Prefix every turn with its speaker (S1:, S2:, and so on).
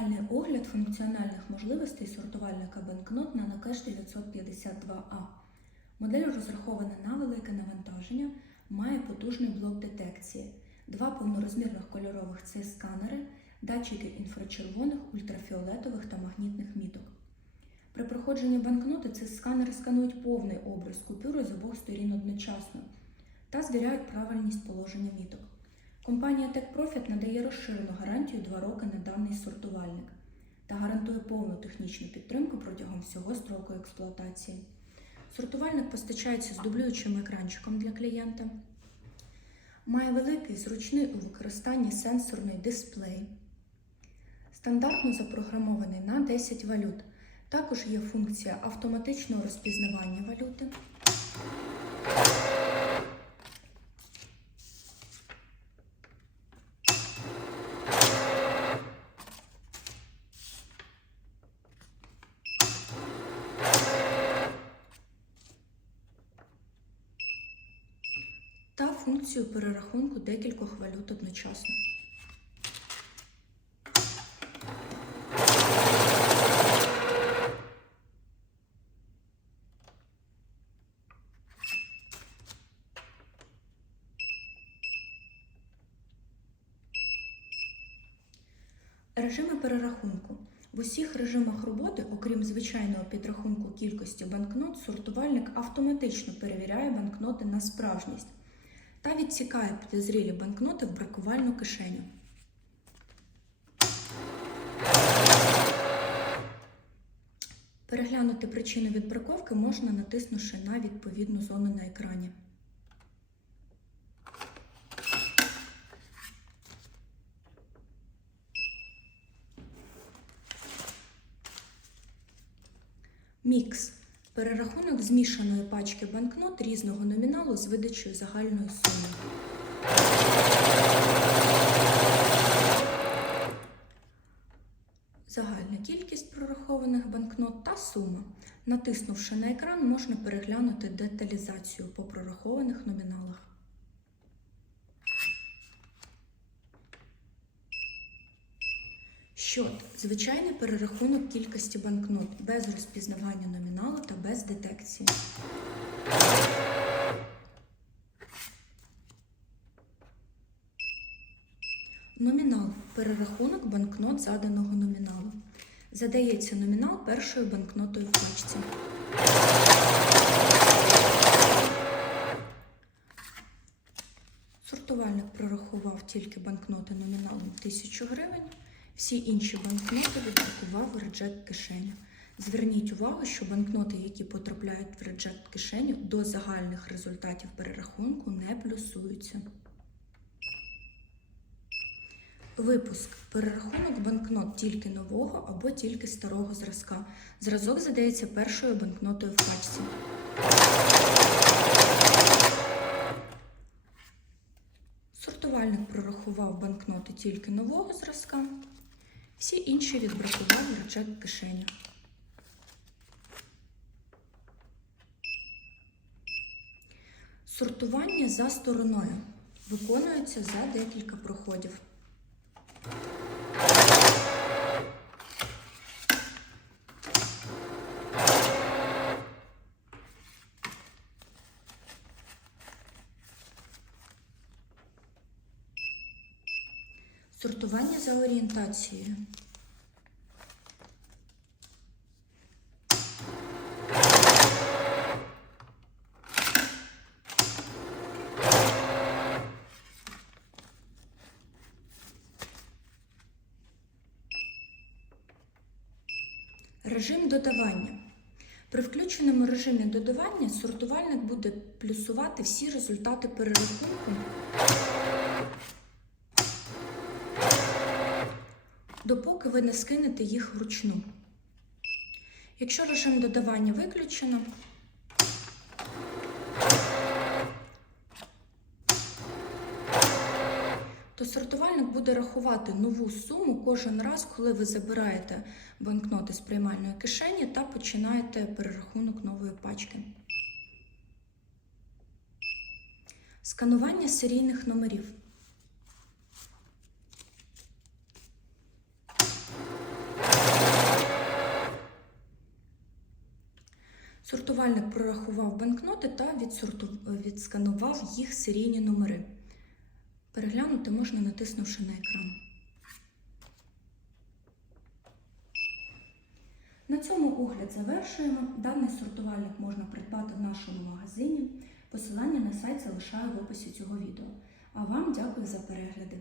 S1: Детальний огляд функціональних можливостей сортувальника банкнот на Накеш 952А. Модель розрахована на велике навантаження, має потужний блок детекції, два повнорозмірних кольорових C-сканери, датчики інфрачервоних, ультрафіолетових та магнітних міток. При проходженні банкноти ці сканери сканують повний образ купюри з обох сторін одночасно та звіряють правильність положення міток. Компанія TechProfit надає розширену гарантію 2 роки на даний сортувальник та гарантує повну технічну підтримку протягом всього строку експлуатації. Сортувальник постачається з дублюючим екранчиком для клієнта, має великий зручний у використанні сенсорний дисплей, стандартно запрограмований на 10 валют. Також є функція автоматичного розпізнавання валюти. Та функцію перерахунку декількох валют одночасно. Режими перерахунку. В усіх режимах роботи, окрім звичайного підрахунку кількості банкнот, сортувальник автоматично перевіряє банкноти на справжність та відсікає підозрілі банкноти в бракувальну кишеню. Переглянути причину відбраковки можна, натиснувши на відповідну зону на екрані. Мікс. Перерахунок змішаної пачки банкнот різного номіналу з видачею загальної суми. Загальна кількість прорахованих банкнот та сума. Натиснувши на екран, можна переглянути деталізацію по прорахованих номіналах. Щот звичайний перерахунок кількості банкнот без розпізнавання номіналу та без детекції. Номінал перерахунок банкнот заданого номіналу. Задається номінал першою банкнотою в пачці. Сортувальник прорахував тільки банкноти номіналом 1000 гривень. Всі інші банкноти відрахував в реджект кишеню. Зверніть увагу, що банкноти, які потрапляють в реджект кишеню, до загальних результатів перерахунку не плюсуються. Випуск. Перерахунок банкнот тільки нового або тільки старого зразка. Зразок задається першою банкнотою в пачці. Сортувальник прорахував банкноти тільки нового зразка. Всі інші відбракував реджект кишеню. Сортування за стороною виконується за декілька проходів. Сортування за орієнтацією. Режим додавання. При включеному режимі додавання сортувальник буде плюсувати всі результати перерахунку допоки ви не скинете їх вручну. Якщо режим додавання виключено, то сортувальник буде рахувати нову суму кожен раз, коли ви забираєте банкноти з приймальної кишені та починаєте перерахунок нової пачки. Сканування серійних номерів. Сортувальник прорахував банкноти та відсканував їх серійні номери. Переглянути можна, натиснувши на екран. На цьому огляд завершуємо. Даний сортувальник можна придбати в нашому магазині. Посилання на сайт залишаю в описі цього відео. А вам дякую за перегляди.